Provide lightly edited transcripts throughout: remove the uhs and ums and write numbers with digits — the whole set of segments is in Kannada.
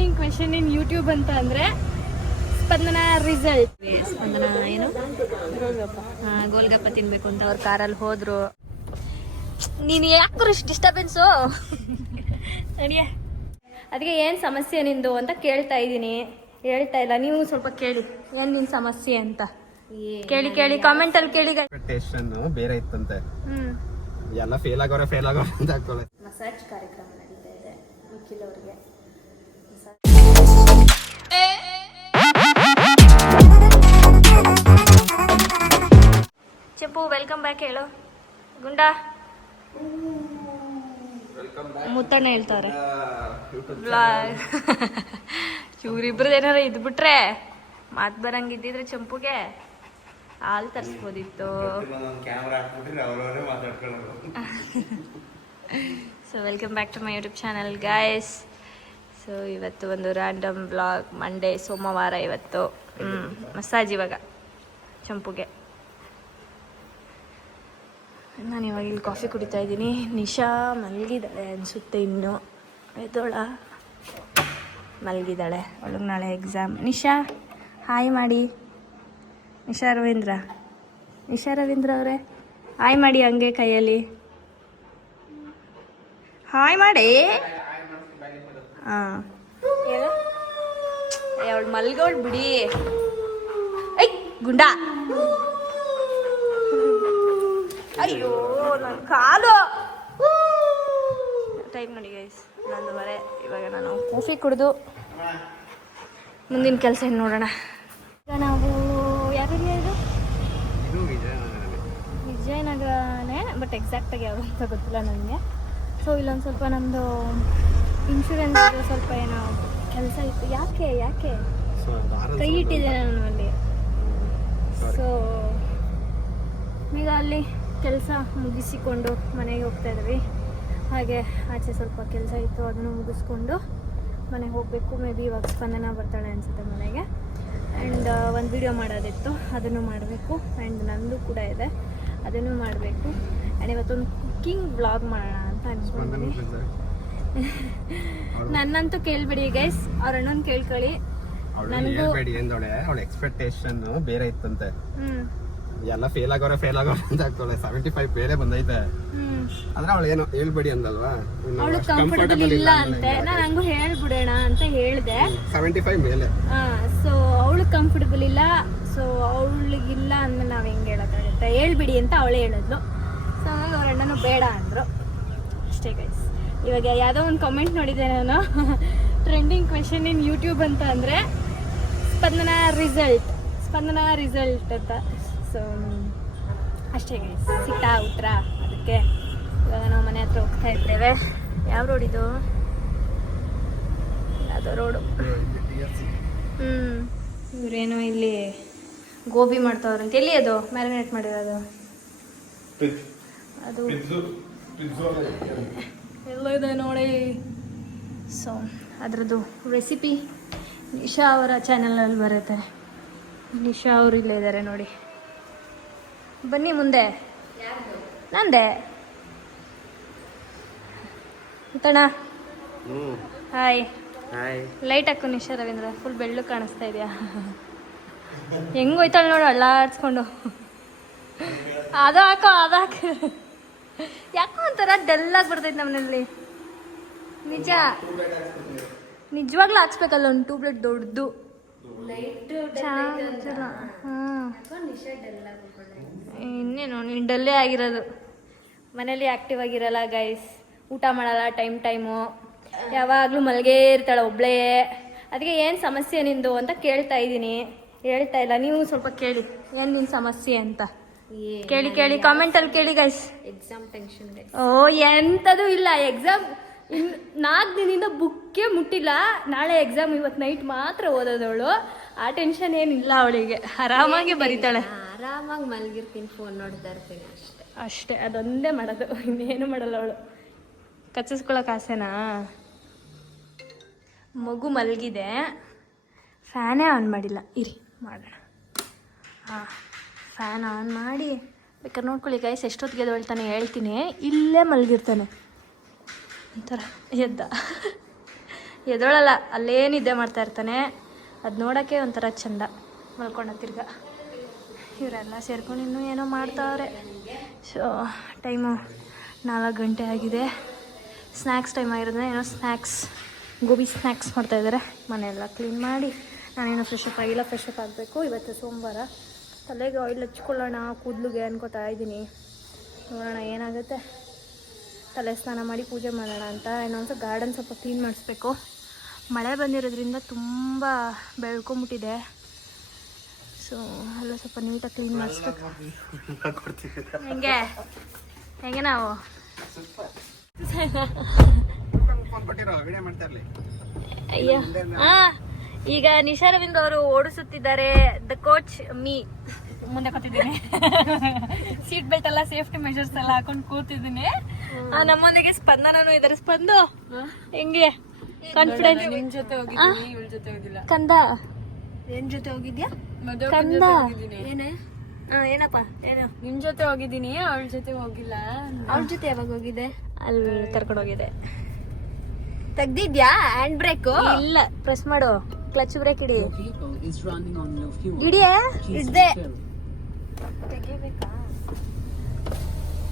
ಟ್ರೆಂಡಿಂಗ್ ಕ್ವೆಶನ್ ಇನ್ ಯೂಟ್ಯೂಬ್ ಅಂತ ಅಂದರೆ ಸ್ಪಂದನ ರಿಸಲ್ಟ್. ಸ್ಪಂದನ ಏನು ಗೋಲ್ಗಪ್ಪ ತಿನ್ಬೇಕು ಅಂತ ಅವ್ರ ಕಾರಲ್ಲಿ ಹೋದ್ರು. ನೀನು ಯಾಕೋ ಇಷ್ಟು ಡಿಸ್ಟರ್ಬೆನ್ಸು ನಡಿಯ. ಅದಕ್ಕೆ ಏನು ಸಮಸ್ಯೆ ನಿಂದು ಅಂತ ಕೇಳ್ತಾ ಇದ್ದೀನಿ. ಹೇಳ್ತಾ ಇಲ್ಲ, ನೀವು ಸ್ವಲ್ಪ ಕೇಳಿ ಏನು ನಿನ್ನ ಸಮಸ್ಯೆ ಅಂತ. ಕೇಳಿ ಕಾಮೆಂಟ್ ಅಲ್ಲಿ ಕೇಳಿ. ಬೇರೆ ಇತ್ತಂತೆ, ಎಲ್ಲ ಫೇಲ್ ಆಗೋರೆ ಅಂತ ಹಾಕೊಳ್ಳೆ. ಮಸಾಜ್ ಕಾರ್ಯಕ್ರಮ ನಡೀತಾ ಇದೆ ನಿಖಿಲ್ ಅವ್ರಿಗೆ. ಚೆಪ್ಪು ವೆಲ್ಕಮ್ ಬ್ಯಾಕ್ ಹೇಳು. ಗುಂಡಾ ಮುತ್ತಣ್ಣ ಹೇಳ್ತಾರೆ ಇವ್ರಿಬ್ರದ್ದು ಏನಾರ ಇದ್ಬಿಟ್ರೆ ಮಾತು ಬರಂಗಿದ್ದಿದ್ರೆ ಚಂಪುಗೆ ಹಾಲು ತರಿಸ್ಬೋದಿತ್ತು. So welcome back to my YouTube channel guys. So ಇವತ್ತು ಒಂದು ರ್ಯಾಂಡಮ್ ಬ್ಲಾಗ್. ಮಂಡೇ, ಸೋಮವಾರ ಇವತ್ತು. ಮಸಾಜ್ ಇವಾಗ ಚಂಪುಗೆ. ನಾನು ಇವಾಗ ಇಲ್ಲಿ ಕಾಫಿ ಕುಡಿತಾ ಇದ್ದೀನಿ. ನಿಶಾ ಮಲಗಿದ್ದಾಳೆ ಅನಿಸುತ್ತೆ, ಇನ್ನೂ ಎದ್ದೋಳ ಮಲಗಿದ್ದಾಳೆ. ಅವಳಿಗೆ ನಾಳೆ ಎಕ್ಸಾಮ್. ನಿಶಾ ಹಾಯ್ ಮಾಡಿ. ನಿಶಾ ರವೀಂದ್ರ ಅವರೇ ಹಾಯ್ ಮಾಡಿ, ಹಂಗೆ ಕೈಯಲ್ಲಿ ಹಾಯ್ ಮಾಡಿ. ಹಾಂ ಅವಳು ಮಲ್ಗೋಳು ಬಿಡಿ. ಐ ಗುಂಡಾ, ಅಯ್ಯೋ ನನ್ನ ಕಾಲು. ಟೈಮ್ ನೋಡಿ ಗೈಸ್ 11:30. ಇವಾಗ ನಾನು ಕಾಫಿ ಕುಡಿದು ಮುಂದಿನ ಕೆಲಸ ಏನು ನೋಡೋಣ. ಈಗ ನಾವು ಯಾರಿಗೆ ಇದು ವಿಜಯನಗರನೇ, ಬಟ್ ಎಕ್ಸಾಕ್ಟಾಗಿ ಯಾವುದು ಅಂತ ಗೊತ್ತಿಲ್ಲ ನನಗೆ. ಸೊ ಇಲ್ಲೊಂದು ಸ್ವಲ್ಪ ನಮ್ಮದು ಇನ್ಶೂರೆನ್ಸ್ ಸ್ವಲ್ಪ ಏನೋ ಕೆಲಸ ಇತ್ತು. ಯಾಕೆ ಕೈ ಇಟ್ಟಿದ್ದೆ ನಾನು ಅಲ್ಲಿ. ಸೊ ಈಗ ಅಲ್ಲಿ ಕೆಲಸ ಮುಗಿಸಿಕೊಂಡು ಮನೆಗೆ ಹೋಗ್ತಾ ಇದ್ದೀವಿ. ಹಾಗೆ ಆಚೆ ಸ್ವಲ್ಪ ಕೆಲಸ ಇತ್ತು, ಅದನ್ನು ಮುಗಿಸ್ಕೊಂಡು ಮನೆಗೆ ಹೋಗಬೇಕು. ಮೇ ಬಿ ಇವಾಗ ಸ್ಪಂದನ ಬರ್ತಾಳೆ ಅನಿಸುತ್ತೆ ಮನೆಗೆ. ಆ್ಯಂಡ್ ಒಂದು ವಿಡಿಯೋ ಮಾಡೋದಿತ್ತು, ಅದನ್ನು ಮಾಡಬೇಕು. ಆ್ಯಂಡ್ ನಂದು ಕೂಡ ಇದೆ, ಅದನ್ನು ಮಾಡಬೇಕು. ಆ್ಯಂಡ್ ಇವತ್ತೊಂದು ಕುಕ್ಕಿಂಗ್ ವ್ಲಾಗ್ ಮಾಡೋಣ ಅಂತ ಅನ್ಕೊಂಡಿದ್ದೀನಿ. ನನ್ನಂತೂ ಕೇಳ್ಬಿಡಿ ಗೈಸ್, ಅವ್ರ ಅಣ್ಣನ ಕೇಳ್ಕೊಳ್ಳಿ. ನನಗೂ ಅವಳ ಎಕ್ಸ್ಪೆಕ್ಟೇಷನ್ ಬೇರೆ ಇತ್ತಂತೆ. ಎಲ್ಲ ಫೇಲ್ ಆಗೋರೆ ಅಂತ ಹಾಕೊಳ್ಳೆ. 75 ಬೇರೆ ಬಂದೈತೆ. ಆದ್ರೆ ಅವಳು ಏನೋ ಹೇಳ್ಬೇಡಿ ಅಂದಲ್ವಾ, ಅವಳು ಕಂಫರ್ಟಬಲ್ ಇಲ್ಲ ಅಂತೆ. ನಾನು ಹಂಗೂ ಹೇಳ್ಬಿಡೋಣ ಅಂತ ಹೇಳಿದೆ. 75 ಮೇಲೆ. ಸೊ ಅವಳು ಕಂಫರ್ಟಬಲ್ ಇಲ್ಲ. ಸೊ ಅವಳಿಗಿಲ್ಲ ಅಂದ್ಮೇಲೆ ನಾವು ಹೆಂಗೆ ಹೇಳೋಕ್ಕಾಗುತ್ತೆ, ಹೇಳ್ಬಿಡಿ ಅಂತ ಅವಳೇ ಹೇಳಿದ್ಲು. ಸೊ ಹಾಗಾಗಿ ಅವ್ರ ಅಣ್ಣನೂ ಬೇಡ ಅಂದರು ಅಷ್ಟೇ ಗೈಸ್. ಇವಾಗ ಯಾವುದೋ ಒಂದು ಕಾಮೆಂಟ್ ನೋಡಿದ್ದೆ ನಾನು, ಟ್ರೆಂಡಿಂಗ್ ಕ್ವೆಶನ್ ಇನ್ ಯೂಟ್ಯೂಬ್ ಅಂತ ಅಂದರೆ ಸ್ಪಂದನ ರಿಸಲ್ಟ್ ಅಂತ. ಸೊ ಅಷ್ಟೇ ಗೈಸ್, ಸಿಕ್ತಾ ಉತ್ತರ. ಅದಕ್ಕೆ ಇವಾಗ ನಾವು ಮನೆ ಹತ್ರ ಹೋಗ್ತಾ ಇದ್ದೇವೆ. ಯಾವ ರೋಡ್ ಇದು? ಯಾವುದೋ ರೋಡು. ಇವರೇನೋ ಇಲ್ಲಿ ಗೋಬಿ ಮಾಡ್ತಾವ್ರಂತೆ. ಎಲ್ಲಿ ಅದು ಮ್ಯಾರಿನೇಟ್ ಮಾಡಿರೋದು? ಅದು ಎಲ್ಲ ಇದೆ ನೋಡಿ. ಸೊ ಅದರದ್ದು ರೆಸಿಪಿ ನಿಶಾ ಅವರ ಚಾನಲಲ್ಲಿ ಬರುತ್ತೆ. ನಿಶಾ ಅವರು ಇಲ್ಲೇ ಇದ್ದಾರೆ ನೋಡಿ. ಬನ್ನಿ ಮುಂದೆ. ನಂದೆ ಮುತ್ತಣ್ಣ ಹಾಯ್. ಲೈಟ್ ಹಾಕು ನಿಶಾ ರವೀಂದ್ರ. ಫುಲ್ ಬೆಳ್ಳು ಕಾಣಿಸ್ತಾ ಇದೆಯಾ? ಹೆಂಗೆ ಹೋಯ್ತಾಳೆ ನೋಡು ಅಳ್ಳಾಡ್ಸ್ಕೊಂಡು. ಅದು ಹಾಕು. ಯಾಕೋ ಒಂಥರ ಡಲ್ಲಾಗಿ ಬರ್ತೈತೆ ನಮ್ಮನೇಲಿ. ನಿಜವಾಗ್ಲೂ ಹಾಕ್ಸ್ಬೇಕಲ್ಲ ಒಂದು ಟ್ಯೂಬ್ಲೈಟ್ ದೊಡ್ಡದು. ಇನ್ನೇನು ನೀನು ಡಲ್ಲೇ ಆಗಿರೋದು. ಮನೇಲಿ ಆ್ಯಕ್ಟಿವ್ ಆಗಿರಲ್ಲ ಗೈಸ್. ಊಟ ಮಾಡಲ್ಲ ಟೈಮು. ಯಾವಾಗಲೂ ಮಲ್ಗೇ ಇರ್ತಾಳೆ ಒಬ್ಳೇ. ಅದಕ್ಕೆ ಏನು ಸಮಸ್ಯೆ ನಿಂದು ಅಂತ ಕೇಳ್ತಾ ಇದ್ದೀನಿ. ಹೇಳ್ತಾ ಇಲ್ಲ, ನೀವು ಸ್ವಲ್ಪ ಕೇಳಿ ಏನು ನಿನ್ನ ಸಮಸ್ಯೆ ಅಂತ. ಕೇಳಿ ಕಾಮೆಂಟಲ್ಲಿ ಕೇಳಿ ಗೈಸ್. Exam tension. ಓ ಎಂಥದ್ದು ಇಲ್ಲ. ಎಕ್ಸಾಮ್ 4 ದಿನದಿಂದ ಬುಕ್ಕೇ ಮುಟ್ಟಿಲ್ಲ. ನಾಳೆ ಎಕ್ಸಾಮ್, ಇವತ್ತು ನೈಟ್ ಮಾತ್ರ ಓದೋದವಳು. ಆ ಟೆನ್ಷನ್ ಏನಿಲ್ಲ ಅವಳಿಗೆ. ಆರಾಮಾಗಿ ಬರೀತಾಳೆ. ಆರಾಮಾಗಿ ಮಲಗಿರ್ತೀನಿ, ಫೋನ್ ನೋಡ್ತಾ ಇರ್ತೀನಿ ಅಷ್ಟೇ. ಅದೊಂದೇ ಮಾಡೋದು, ಇನ್ನೇನು ಮಾಡಲ್ಲ ಅವಳು. ಕಚ್ಚಿಸ್ಕೊಳಕ್ಕೆ ಆಸೆನಾ? ಮಗು ಮಲಗಿದೆ, ಫ್ಯಾನೇ ಆನ್ ಮಾಡಿಲ್ಲ. ಇರಿ ಮಾಡೋಣ. ಫ್ಯಾನ್ ಆನ್ ಮಾಡಿ ಬೇಕಾದ್ರೆ ನೋಡ್ಕೊಳ್ಳಿ ಗೈಸ್. ಎಷ್ಟೊತ್ತಿಗೆ ಹೇಳ್ತಾನೆ ಹೇಳ್ತೀನಿ. ಇಲ್ಲೇ ಮಲಗಿರ್ತಾನೆ ಒಂಥರ. ಎದ್ದ ಎದೊಳಲ್ಲ, ಅಲ್ಲೇ ನಿದ್ದೆ ಮಾಡ್ತಾ ಇರ್ತಾನೆ. ಅದು ನೋಡೋಕ್ಕೆ ಒಂಥರ ಚಂದ ಮಲ್ಕೊಂಡ ತಿರ್ಗ. ಇವರೆಲ್ಲ ಸೇರ್ಕೊಂಡು ಇನ್ನೂ ಏನೋ ಮಾಡ್ತಾವ್ರೆ. ಸೊ ಟೈಮು 4 ಗಂಟೆ ಆಗಿದೆ. ಸ್ನ್ಯಾಕ್ಸ್ ಟೈಮ್ ಆಗಿರೋದ್ರೆ ಏನೋ ಸ್ನ್ಯಾಕ್ಸ್, ಗೋಬಿ ಸ್ನ್ಯಾಕ್ಸ್ ಮಾಡ್ತಾಯಿದ್ದಾರೆ. ಮನೆಯೆಲ್ಲ ಕ್ಲೀನ್ ಮಾಡಿ ನಾನೇನೋ ಫ್ರೆಶ್ ಅಪ್ ಆಗಿಲ್ಲ, ಫ್ರೆಶ್ ಅಪ್ ಆಗಬೇಕು. ಇವತ್ತು ಸೋಮವಾರ, ತಲೆಗೆ ಆಯಿಲ್ ಹಚ್ಕೊಳ್ಳೋಣ ಕೂದಲಿಗೆ ಅನ್ಕೋತಾ ಇದ್ದೀನಿ. ನೋಡೋಣ ಏನಾಗುತ್ತೆ. ತಲೆ ಸ್ನಾನ ಮಾಡಿ ಪೂಜೆ ಮಾಡೋಣ ಅಂತ. ಇನ್ನೊಂದು ಗಾರ್ಡನ್ ಸ್ವಲ್ಪ ಕ್ಲೀನ್ ಮಾಡಿಸ್ಬೇಕು. ಮಳೆ ಬಂದಿರೋದ್ರಿಂದ ತುಂಬ ಬೆಳ್ಕೊಂಬಿಟ್ಟಿದೆ. ಸೊ ಎಲ್ಲ ಸ್ವಲ್ಪ ನೀಟಾಗಿ ಕ್ಲೀನ್ ಮಾಡಿಸ್ಬೇಕು. ಹೆಂಗೆ ನಾವು ಅಯ್ಯೋ ಹಾಂ. ಈಗ ನಿಶಾ ರವೀಂದ್ರ ಅವರು ಓಡಿಸುತ್ತಿದ್ದಾರೆ. ದ ಕೋಚ್ ಮೀ ಮುಂದೆ ಕೂತಿದ್ದೀನಿ. ಸೀಟ್ ಬೆಲ್ಟ್ ಎಲ್ಲ ಸೇಫ್ಟಿ ಮೆಷರ್ಸ್ ಎಲ್ಲ ಹಾಕೊಂಡು ಕೂತಿದ್ದೀನಿ. ನಮ್ಮೊಂದಿಗೆ ಸ್ಪಂದನೂ ಇದ್ದಾರೆ. ಸ್ಪಂದು ಹೆಂಗೆ ಕಾನ್ಫಿಡೆನ್ಸ್? ನಿಮ್ ಜೊತೆ ಹೋಗಿದ್ದೀನಿ, ಇವಳ ಜೊತೆ ಹೋಗಿಲ್ಲ. ಕಂದ ಏನ್ ಜೊತೆ ಹೋಗಿದ್ಯಾ? ಕಂದ ಏನೇ ಏನಪ್ಪ ಏನು? ನಿಮ್ ಜೊತೆ ಹೋಗಿದ್ದೀನಿ, ಅವಳ ಜೊತೆ ಹೋಗಿಲ್ಲ. ಅವ್ರ ಜೊತೆ ಯಾವಾಗ ಹೋಗಿದೆ? ಅಲ್ಲಿ ಕರ್ಕೊಂಡು ಹೋಗಿದೆ. ತೆಗ್ದಿದ್ಯಾ ಹ್ಯಾಂಡ್ ಬ್ರೇಕ್? ಇಲ್ಲ, ಪ್ರೆಸ್ ಮಾಡು, ಕ್ಲಚ್ ಬ್ರೇಕ್ ಇಡಿ. ಇಡಿಯೇ ಇಡ್ದೆ.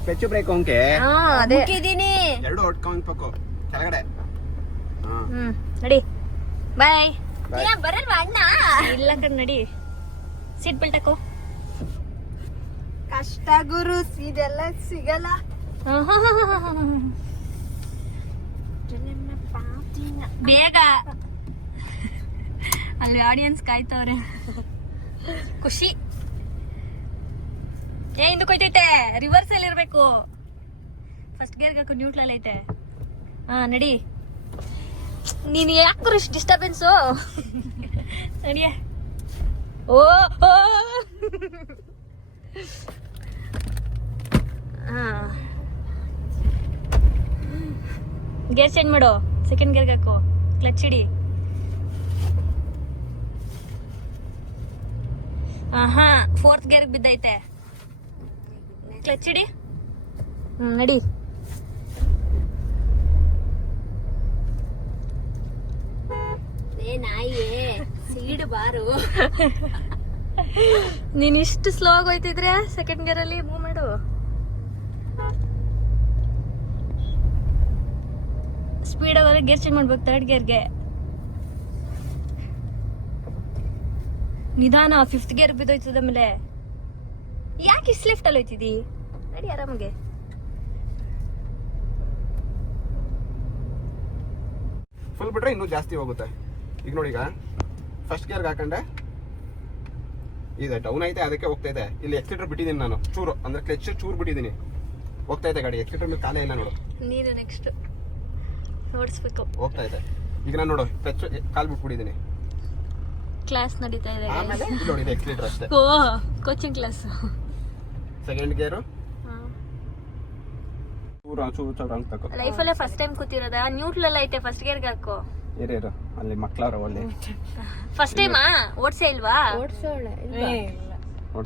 ಕ್ಲಚ್ ಬ್ರೇಕ್ ಹೋಂಕೆ ಅದೇ ಮುಕ್ಕಿದೀನಿ. ಎರಡು ಹೊಡ್ಕೊಂಡ್ಬೇಕು ಕೆಳಗಡೆ. ನಡಿ ಬಾಯ್. ಬರಲ್ವಾ ಅಣ್ಣ? ಇಲ್ಲ ಕಣ್, ನಡಿ. ಸೀಟ್ ಬೆಲ್ಟ್ ಹಾಕೋ. ಕಷ್ಟ ಗುರು, ಇದೆಲ್ಲ ಸಿಗಲ್ಲ. ಬೇಗ, ಅಲ್ಲಿ ಆಡಿಯನ್ಸ್ ಕಾಯ್ತವ್ರೆ. ಖುಷಿ ಹಿಂದಕ್ಕೆ ಹೋಯ್ತೈತೆ. ರಿವರ್ಸ್ ಅಲ್ಲಿ ಇರ್ಬೇಕು. ಫಸ್ಟ್ ಗೇರ್ಗೆ ಹಾಕು, ನ್ಯೂಟ್ರಲ್ ಐತೆ. ನಡಿ. ನೀನು ಯಾಕೆ ಇಷ್ಟು ಡಿಸ್ಟರ್ಬೆನ್ಸು? ನಡಿಯ. ಓ ಗೇರ್ ಚೇಂಜ್ ಮಾಡು. ಸೆಕೆಂಡ್ ಗೇರ್ಗೆ ಹಾಕು, ಕ್ಲಚ್ ಹಿಡಿ. Fourth gear ಬಿದ್ದೈತೆ. ಕ್ಲಚ್ ಹಿಡಿ. ನಡಿ. ಏ ನಾಯಿ, ಸೀಡ್ ಬಾರು. ನೀನ್ ಇಷ್ಟು ಸ್ಲೋ ಆಗಿ ಹೋಯ್ತಿದ್ರೆ ಸೆಕೆಂಡ್ ಗೇರ್ ಅಲ್ಲಿ ಮೂವ್ ಮಾಡು. ಸ್ಪೀಡ್ ಆಗೋದ್ರೆ ಗೇರ್ ಚೇಂಜ್ ಮಾಡ್ಬೇಕು ಥರ್ಡ್ ಗೇರ್ಗೆ. ನಿಧಾನ, ಫಿಫ್ತ್ ಗೇರ್ ಬಿದ್ದೋಯ್ತದ. ಆಮೇಲೆ ಯಾಕೆ ಇಷ್ಟು ಲೆಫ್ಟ್ ಅಲ್ಲಿ ಹೋಯ್ತಿದಿ? ನಡಿ ಆರಾಮಾಗೆ. ಫುಲ್ ಬಿಟ್ರೆ ಇನ್ನೂ ಜಾಸ್ತಿ ಹೋಗುತ್ತೆ. ಈಗ ನೋಡಿ, ಈಗ ಫಸ್ಟ್ ಗೇರ್ಗೆ ಹಾಕೊಂಡೆ, ಇದೆ ಡೌನ್ ಐತೆ, ಅದಕ್ಕೆ ಹೋಗ್ತಾ ಇದೆ. ಇಲ್ಲಿ ಎಕ್ಸಿಲೇಟರ್ ಬಿಟ್ಟಿದ್ದೀನಿ ನಾನು ಚೂರು, ಅಂದ್ರೆ ಕ್ಲಚ್ ಚೂರು ಬಿಟ್ಟಿದ್ದೀನಿ, ಹೋಗ್ತಾ ಇದೆ ಗಾಡಿ. ಎಕ್ಸಿಲೇಟರ್ ಮೇಲೆ ಕಾಲೇ ಇಲ್ಲ ನೋಡು. ನೀನು ನೆಕ್ಸ್ಟ್ ಓಡಿಸ್ಬೇಕು. ಹೋಗ್ತಾ ಇದೆ. ಈಗ ನಾನು ನೋಡು ಕ್ಲಚ್ ಕಾಲು ಬಿಟ್ಬಿಟ್ಟಿದ್ದೀನಿ. ಕ್ಲಾಸ್ ನಡೀತಾ ಇದೆ. ಆಮೇಲೆ ಇಲ್ಲಿ ನೋಡಿ, ಇದು ಎಕ್ಸಿಲೇಟರ್ ಅಷ್ಟೇ. Coaching class. ಸೆಕೆಂಡ್ ಗೇರು ಚೂರು ಅಂತ ತಗೋ. ಲೈಫಲ್ಲೇ ಫಸ್ಟ್ ಟೈಮ್ ಕೂತಿರೋದ? ನ್ಯೂಟ್ರಲ್ ಐತೆ, ಫಸ್ಟ್ ಗೇರ್ಗೆ ಹಾಕೋ. ಏರೇರು ಅಲ್ಲಿ ಮಕ್ಳವ್ರ ಅಲ್ಲಿ ಫಸ್ಟ್ ಟೈಮಾ? ಓಡ್ಸೇ ಇಲ್ವಾ? ಓಡ್ಸೋಳೆ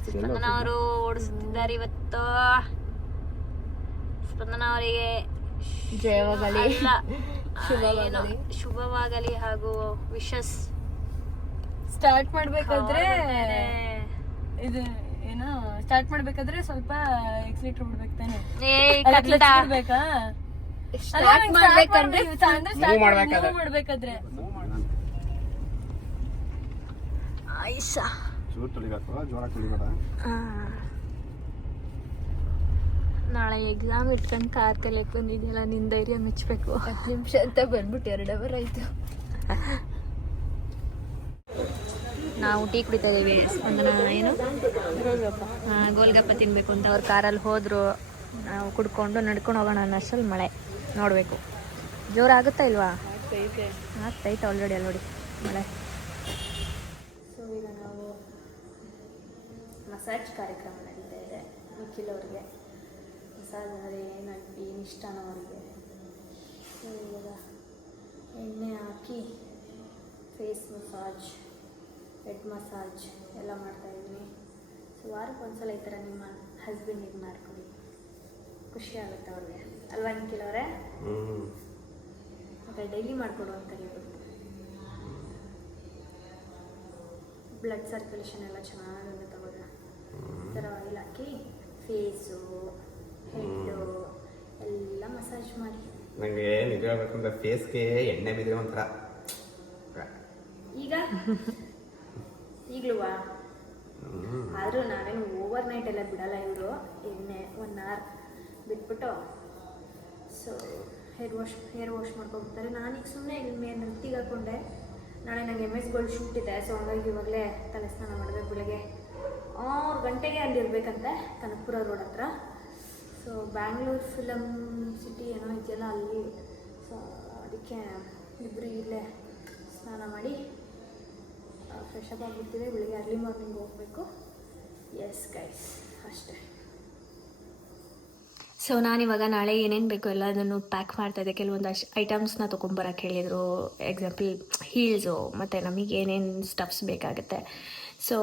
ಸ್ಪಂದನ ಅವರು ಓಡಿಸುತ್ತಿದ್ದಾರೆ ಇವತ್ತು. ಸ್ಪಂದನ ಅವರಿಗೆ ಜಯವಾಗಲಿ, ಶುಭವಾಗಲಿ ಹಾಗೂ ವಿಶಸ್. ಸ್ಟಾರ್ಟ್ ಮಾಡ್ಬೇಕಾದ್ರೆ ಇದು ಏನೋ ಸ್ಟಾರ್ಟ್ ಮಾಡ್ಬೇಕಾದ್ರೆ ಸ್ವಲ್ಪ ಎಕ್ಸಿಲೇಟರ್ ಬಿಡ್ಬೇಕು ತಾನೆ? ಬಿಡ್ಬೇಕಾ? ಸ್ಟಾರ್ಟ್ ಮಾಡ್ಬೇಕಂದ್ರೆ ಮಾಡ್ಬೇಕಾದ್ರೆ ಐಸಾ ಚೂರು ತುಳಿಗಾಕ, ಜೋರಾಗಿ ತುಳಿಬೇಡ. ನಾಳೆ ಎಕ್ಸಾಮ್ ಇಟ್ಕೊಂಡು ಕಾರ್ ಕಲಿಯಕ್ಕೆ ಬಂದಿದ್ಯಲ್ಲ, ನಿನ್ ಧೈರ್ಯ ಮೆಚ್ಚಬೇಕು. 10 ನಿಮಿಷ ಅಂತ ಬಂದ್ಬಿಟ್ಟು 2 ಅವರ್ ಆಯ್ತು. ನಾವು ಟೀ ಕುಡಿತಾ ಇದೀವಿ. ಸ್ಪಂದನ ಏನು ಗೋಲ್ಗಪ್ಪ ತಿನ್ಬೇಕು ಅಂತ ಅವ್ರ ಕಾರಲ್ಲಿ ಹೋದ್ರು. ನಾವು ಕುಡ್ಕೊಂಡು ನಡ್ಕೊಂಡು ಹೋಗೋಣ ಅನ್ನೋಷ್ಟರಲ್ಲಿ ಮಳೆ ನೋಡಬೇಕು. ಜೋರಾಗುತ್ತಾ ಇಲ್ವಾ? ಆಗ್ತೈತೆ ಆಲ್ರೆಡಿ ಅಲ್ಲಿ ನೋಡಿ ಮಳೆ. ಸೊ ಈಗ ನಾವು ಮಸಾಜ್ ಕಾರ್ಯಕ್ರಮ ನಡೀತಾ ಇದೆ ನಿಖಿಲ್ ಅವ್ರಿಗೆ. ಮಸಾಜ್ ಅಂದರೆ ಏನಂಟಿ ನಿಷ್ಠಾನವರಿಗೆ. ಸೊ ಇವಾಗ ಎಣ್ಣೆ ಹಾಕಿ ಫೇಸ್ ಮಸಾಜ್, ಹೆಡ್ ಮಸಾಜ್ ಎಲ್ಲ ಮಾಡ್ತಾಯಿದ್ದೀನಿ. ಸೊ ವಾರಕ್ಕೆ ಒಂದ್ಸಲ ಈ ಥರ ನಿಮ್ಮ ಹಸ್ಬೆಂಡಿಗೆ ಮಾಡ್ಕೊಡಿ, ಖುಷಿ ಆಗುತ್ತೆ ಅವ್ರಿಗೆ ಅಲ್ವಾ ನಿಖಿಲ್ ಅವರೇ? ಮತ್ತು ಡೈಲಿ ಮಾಡಿಕೊಡು ಅಂತ ಹೇಳ್ಬಿಟ್ಟು ಬ್ಲಡ್ ಸರ್ಕ್ಯುಲೇಷನ್ ಎಲ್ಲ ಚೆನ್ನಾಗಾಗುತ್ತೆ ಅವಾಗ. ಈ ಥರ ಆಯಿಲ್ ಹಾಕಿ ಫೇಸು ಹೆಡ್ಡು ಎಲ್ಲ ಮಸಾಜ್ ಮಾಡಿ. ನನಗೆ ನಿಜ ಹೇಳ್ಬೇಕಂದ್ರೆ ಫೇಸ್ಗೆ ಎಣ್ಣೆ ಬಿದ್ದರೆ ಒಂಥರ. ಈಗ ಈಗಲೂ ಆದರೂ ನಾವೇನು ಓವರ್ ನೈಟ್ ಎಲ್ಲ ಬಿಡಲ್ಲ ಇವರು. ಎಣ್ಣೆ 1 hour ಬಿಟ್ಬಿಟ್ಟು ಸೊ ಹೇರ್ ವಾಶ್ ಮಾಡ್ಕೊಬಿಡ್ತಾರೆ. ನಾನೀಗ ಸುಮ್ಮನೆ ಇಲ್ಲಿ ಮೇಲೆ ನೆತ್ತಿಗೆ ಹಾಕ್ಕೊಂಡೆ. ನಾಳೆ ನನಗೆ MS Gold ಶೂಟ್ ಇದೆ. ಸೊ ಹಂಗಾಗಿ ಇವಾಗಲೇ ತಲೆ ಸ್ನಾನ ಮಾಡಬೇಕು. ಬೆಳಗ್ಗೆ 6 ಗಂಟೆಗೆ ಅಲ್ಲಿರ್ಬೇಕಂತೆ, ಕನಕಪುರ ರೋಡ್ ಹತ್ರ. ಸೊ ಬ್ಯಾಂಗ್ಳೂರ್ ಫಿಲಮ್ ಸಿಟಿ ಏನೋ ಇದೆಯಲ್ಲ ಅಲ್ಲಿ. ಸೊ ಅದಕ್ಕೆ ಇಬ್ಬರು ಇಲ್ಲೇ ಸ್ನಾನ ಮಾಡಿ ಫ್ರೆಶ್ ಅಪ್ ಆಗಿರ್ತೀವಿ. ಬೆಳಿಗ್ಗೆ ಅರ್ಲಿ ಮಾರ್ನಿಂಗ್ ಹೋಗಬೇಕು. ಎಸ್ ಗೈಸ್, ಅಷ್ಟೇ. ಸೊ ನಾನಿವಾಗ ನಾಳೆ ಏನೇನು ಬೇಕೋ ಎಲ್ಲ ಅದನ್ನು ಪ್ಯಾಕ್ ಮಾಡ್ತಾಯಿದ್ದೆ. ಕೆಲವೊಂದು ಐಟಮ್ಸ್ನ ತೊಗೊಂಬರಕ್ಕೆ ಹೇಳಿದರು. ಎಕ್ಸಾಂಪಲ್ ಹೀಲ್ಸು ಮತ್ತು ನಮಗೆ ಏನೇನು ಸ್ಟಫ್ಸ್ ಬೇಕಾಗುತ್ತೆ. ಸೊ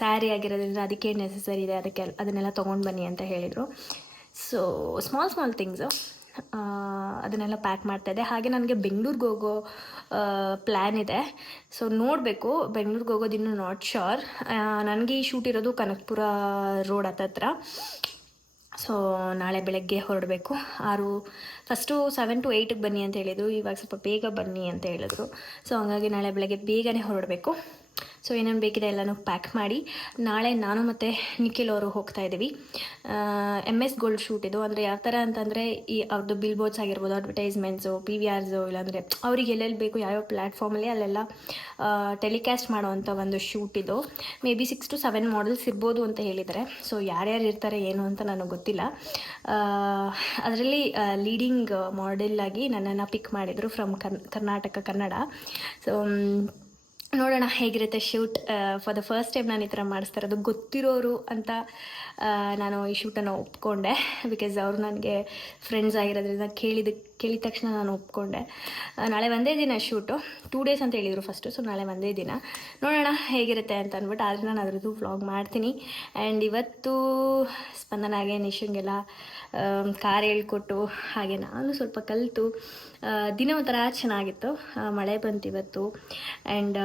ಸ್ಯಾರಿ ಆಗಿರೋದ್ರಿಂದ ಅದಕ್ಕೆ ನೆಸಸರಿ ಇದೆ, ಅದನ್ನೆಲ್ಲ ತೊಗೊಂಡು ಬನ್ನಿ ಅಂತ ಹೇಳಿದರು. ಸೊ ಸ್ಮಾಲ್ ಥಿಂಗ್ಸು ಅದನ್ನೆಲ್ಲ ಪ್ಯಾಕ್ ಮಾಡ್ತಾಯಿದ್ದೆ. ಹಾಗೆ ನನಗೆ ಬೆಂಗ್ಳೂರಿಗೆ ಹೋಗೋ ಪ್ಲ್ಯಾನ್ ಇದೆ. ಸೊ ನೋಡಬೇಕು, ಬೆಂಗ್ಳೂರಿಗೆ ಹೋಗೋದು ಇನ್ನೂ ನಾಟ್ ಶ್ಯೂರ್. ನನಗೆ ಈ ಶೂಟ್ ಇರೋದು ಕನಕಪುರ ರೋಡ್ ಹತ್ತತ್ರ. ಸೊ ನಾಳೆ ಬೆಳಗ್ಗೆ ಹೊರಡಬೇಕು. ಫಸ್ಟು 7 to 8 ಬನ್ನಿ ಅಂತ ಹೇಳಿದರು. ಇವಾಗ ಸ್ವಲ್ಪ ಬೇಗ ಬನ್ನಿ ಅಂತ ಹೇಳಿದ್ರು. ಸೊ ಹಂಗಾಗಿ ನಾಳೆ ಬೆಳಗ್ಗೆ ಬೇಗನೆ ಹೊರಡಬೇಕು. ಸೊ ಏನೇನು ಬೇಕಿದೆ ಎಲ್ಲನೂ ಪ್ಯಾಕ್ ಮಾಡಿ ನಾಳೆ ನಾನು ಮತ್ತು ನಿಖಿಲ್ ಅವರು ಹೋಗ್ತಾ ಇದ್ದೀವಿ. MS Gold ಶೂಟ್ ಇದು. ಅಂದರೆ ಯಾವ ಥರ ಅಂತಂದರೆ ಈ ಅವ್ರದ್ದು ಬಿಲ್ ಬೋರ್ಡ್ಸ್ ಆಗಿರ್ಬೋದು, ಅಡ್ವರ್ಟೈಸ್ಮೆಂಟ್ಸು, PVRಸು, ಇಲ್ಲಾಂದರೆ ಅವ್ರಿಗೆ ಎಲ್ಲೆಲ್ಲಿ ಬೇಕು ಯಾವ್ಯಾವ ಪ್ಲ್ಯಾಟ್ಫಾರ್ಮಲ್ಲಿ ಅಲ್ಲೆಲ್ಲ ಟೆಲಿಕಾಸ್ಟ್ ಮಾಡೋವಂಥ ಒಂದು ಶೂಟ್ ಇದು. ಮೇ ಬಿ 6 to 7 ಮಾಡಲ್ಸ್ ಇರ್ಬೋದು ಅಂತ ಹೇಳಿದ್ದಾರೆ. ಸೊ ಯಾರ್ಯಾರು ಇರ್ತಾರೆ ಏನು ಅಂತ ನನಗೆ ಗೊತ್ತಿಲ್ಲ. ಅದರಲ್ಲಿ ಲೀಡಿಂಗ್ ಮಾಡೆಲ್ ಆಗಿ ನನ್ನನ್ನು ಪಿಕ್ ಮಾಡಿದರು ಫ್ರಮ್ ಕನ್ನಡ. ಸೊ ನೋಡೋಣ ಹೇಗಿರುತ್ತೆ shoot. For the first time ನಾನು ಈ ಥರ ಮಾಡಿಸ್ತಾ ಇರೋದು. ಗೊತ್ತಿರೋರು ಅಂತ ನಾನು ಈ ಶೂಟನ್ನು ಒಪ್ಕೊಂಡೆ. ಬಿಕಾಸ್ ಅವರು ನನಗೆ ಫ್ರೆಂಡ್ಸ್ ಆಗಿರೋದ್ರಿಂದ ಕೇಳಿದ ತಕ್ಷಣ ನಾನು ಒಪ್ಕೊಂಡೆ. ನಾಳೆ ಒಂದೇ ದಿನ ಶೂಟು, 2 days ಅಂತ ಹೇಳಿದರು ಫಸ್ಟು. ಸೊ ನಾಳೆ ಒಂದೇ ದಿನ ನೋಡೋಣ ಹೇಗಿರುತ್ತೆ ಅಂತ ಅಂದ್ಬಿಟ್ಟು. ಆದರೆ ನಾನು ಅದರದ್ದು ವ್ಲಾಗ್ ಮಾಡ್ತೀನಿ. ಆ್ಯಂಡ್ ಇವತ್ತು ಸ್ಪಂದನಾಗೆ ನಿಶಂಗೆಲ್ಲ ಕಾರ್ ಹೇಳ್ಕೊಟ್ಟು ಹಾಗೆ ನಾನು ಸ್ವಲ್ಪ ಕಲಿತು ದಿನ ಒಂಥರ ಚೆನ್ನಾಗಿತ್ತು. ಮಳೆ ಬಂತು ಇವತ್ತು. ಆ್ಯಂಡ್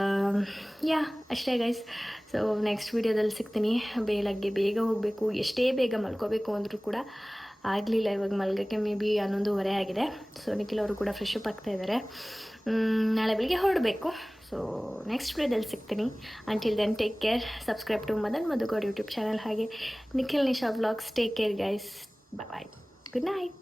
ಅಷ್ಟೇ ಗೈಸ್. ಸೊ ನೆಕ್ಸ್ಟ್ ವೀಡಿಯೋದಲ್ಲಿ ಸಿಗ್ತೀನಿ. ಬೆಳಗ್ಗೆ ಬೇಗ ಹೋಗಬೇಕು. ಎಷ್ಟೇ ಬೇಗ ಮಲ್ಕೋಬೇಕು ಅಂದರೂ ಕೂಡ ಆಗಲಿಲ್ಲ. ಇವಾಗ ಮಲ್ಗೋಕ್ಕೆ ಮೇ ಬಿ 11:30 ಆಗಿದೆ. ಸೊ ನಿಖಿಲ್ ಅವರು ಕೂಡ ಫ್ರೆಶ್ ಅಪ್ ಆಗ್ತಾ ಇದ್ದಾರೆ. ನಾಳೆ ಬೆಳಿಗ್ಗೆ ಹೊರಡಬೇಕು. ಸೊ ನೆಕ್ಸ್ಟ್ ವೀಡಿಯೋದಲ್ಲಿ ಸಿಗ್ತೀನಿ. Until then take care. Subscribe to Madan Madhugowd YouTube channel. ಹಾಗೆ Nikhil Nisha vlogs. Take care guys. Bye. Good night.